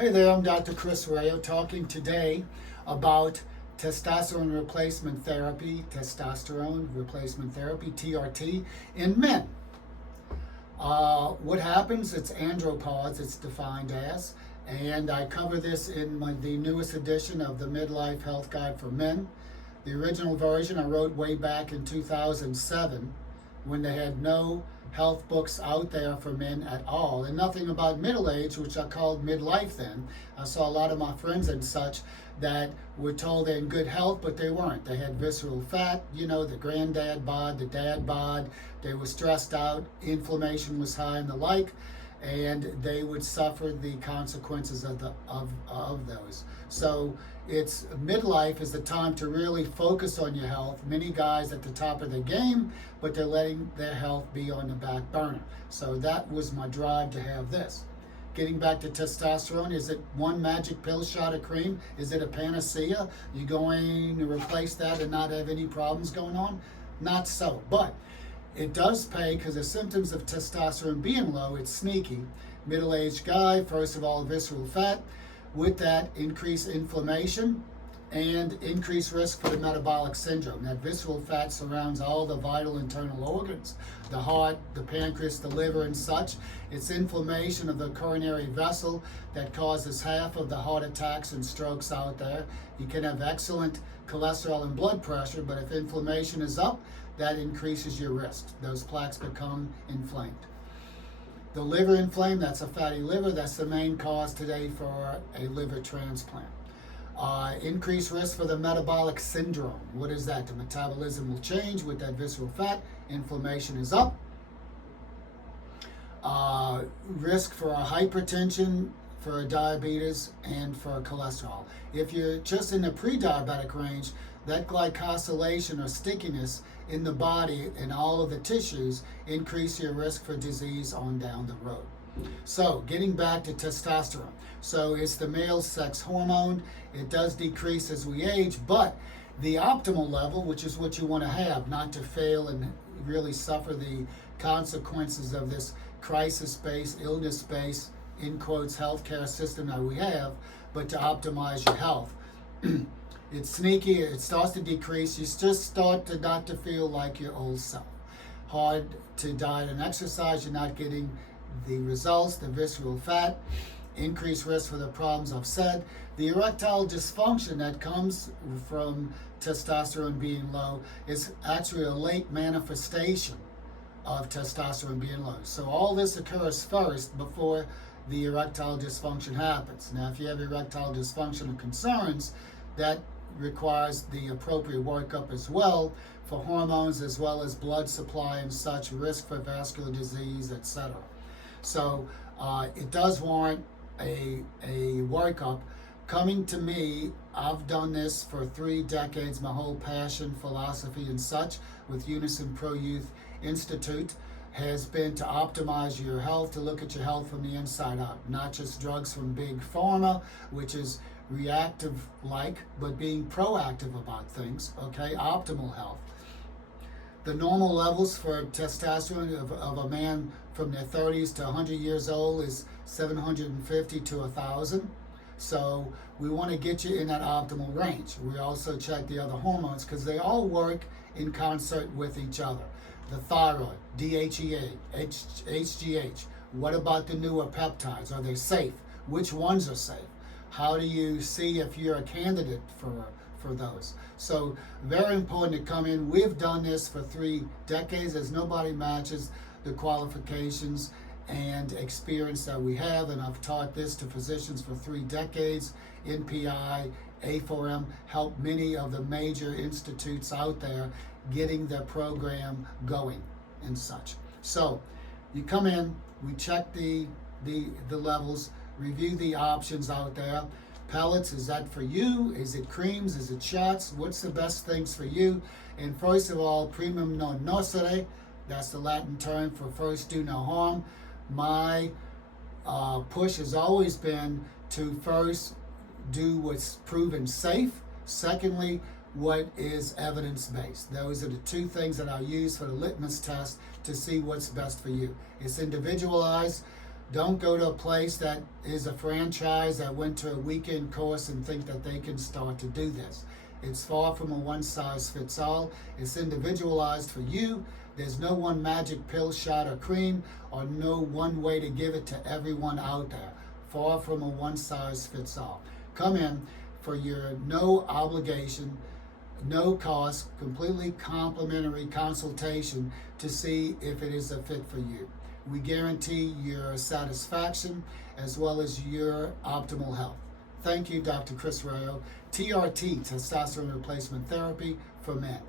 Hey there, I'm Dr. Chris Rayo talking today about testosterone replacement therapy, TRT, in men. What happens? It's andropause, it's defined as, and I cover this in the newest edition of the Midlife Health Guide for Men. The original version I wrote way back in 2007 when they had no health books out there for men at all, and nothing about middle age, which I called midlife then. I saw a lot of my friends and such that were told they're in good health, but they weren't. They had visceral fat, the granddad bod, the dad bod. They were stressed out, inflammation was high and the like, and they would suffer the consequences of those. So it's midlife is the time to really focus on your health. Many guys at the top of their game, but they're letting their health be on the back burner. So that was my drive to have this. Getting back to testosterone, is it one magic pill, shot of cream? Is it a panacea? You going to replace that and not have any problems going on? Not so, but it does pay because the symptoms of testosterone being low, it's sneaky. Middle-aged guy, first of all, visceral fat. With that, increased inflammation and increased risk for the metabolic syndrome. That visceral fat surrounds all the vital internal organs, the heart, the pancreas, the liver, and such. It's inflammation of the coronary vessel that causes half of the heart attacks and strokes out there. You can have excellent cholesterol and blood pressure, but if inflammation is up, that increases your risk. Those plaques become inflamed. The liver inflamed, that's a fatty liver. That's the main cause today for a liver transplant. Increased risk for the metabolic syndrome. What is that? The metabolism will change with that visceral fat. Inflammation is up. Risk for a hypertension, for a diabetes, and for a cholesterol. If you're just in the pre-diabetic range, that glycosylation or stickiness in the body and all of the tissues increase your risk for disease on down the road. So getting back to testosterone. So it's the male sex hormone. It does decrease as we age, but the optimal level, which is what you want to have, not to fail and really suffer the consequences of this crisis-based, illness-based, in quotes, healthcare system that we have, but to optimize your health. It's sneaky, it starts to decrease, you just start to not to feel like your old self. Hard to diet and exercise, you're not getting the results, the visceral fat, increased risk for the problems I've said. The erectile dysfunction that comes from testosterone being low is actually a late manifestation of testosterone being low. So all this occurs first before the erectile dysfunction happens. Now, if you have erectile dysfunction or concerns, that requires the appropriate workup as well for hormones as well as blood supply and such, risk for vascular disease, etc. So it does warrant a workup. Coming to me, I've done this for 3 decades, my whole passion, philosophy and such with Unison Pro-Youth Institute has been to optimize your health, to look at your health from the inside out, not just drugs from big pharma, which is reactive-like, but being proactive about things, okay? Optimal health. The normal levels for testosterone of a man from their 30s to 100 years old is 750 to 1,000. So we want to get you in that optimal range. We also check the other hormones because they all work in concert with each other. The thyroid, DHEA, HGH. What about the newer peptides? Are they safe? Which ones are safe? How do you see if you're a candidate for those? So very important to come in. We've done this for 3 decades as nobody matches the qualifications and experience that we have, and I've taught this to physicians for 3 decades. NPI, A4M, help many of the major institutes out there getting their program going and such. So you come in, we check the levels, review the options out there. Pellets, is that for you? Is it creams? Is it shots? What's the best things for you? And first of all, primum non nocere, that's the Latin term for first do no harm. My push has always been to first do what's proven safe. Secondly, what is evidence-based. Those are the 2 things that I use for the litmus test to see what's best for you. It's individualized. Don't go to a place that is a franchise that went to a weekend course and think that they can start to do this. It's far from a one-size-fits-all. It's individualized for you. There's no one magic pill, shot, or cream, or no one way to give it to everyone out there. Far from a one-size-fits-all. Come in for your no obligation, no cost, completely complimentary consultation to see if it is a fit for you. We guarantee your satisfaction as well as your optimal health. Thank you, Dr. Chris Rayo, TRT, Testosterone Replacement Therapy for Men.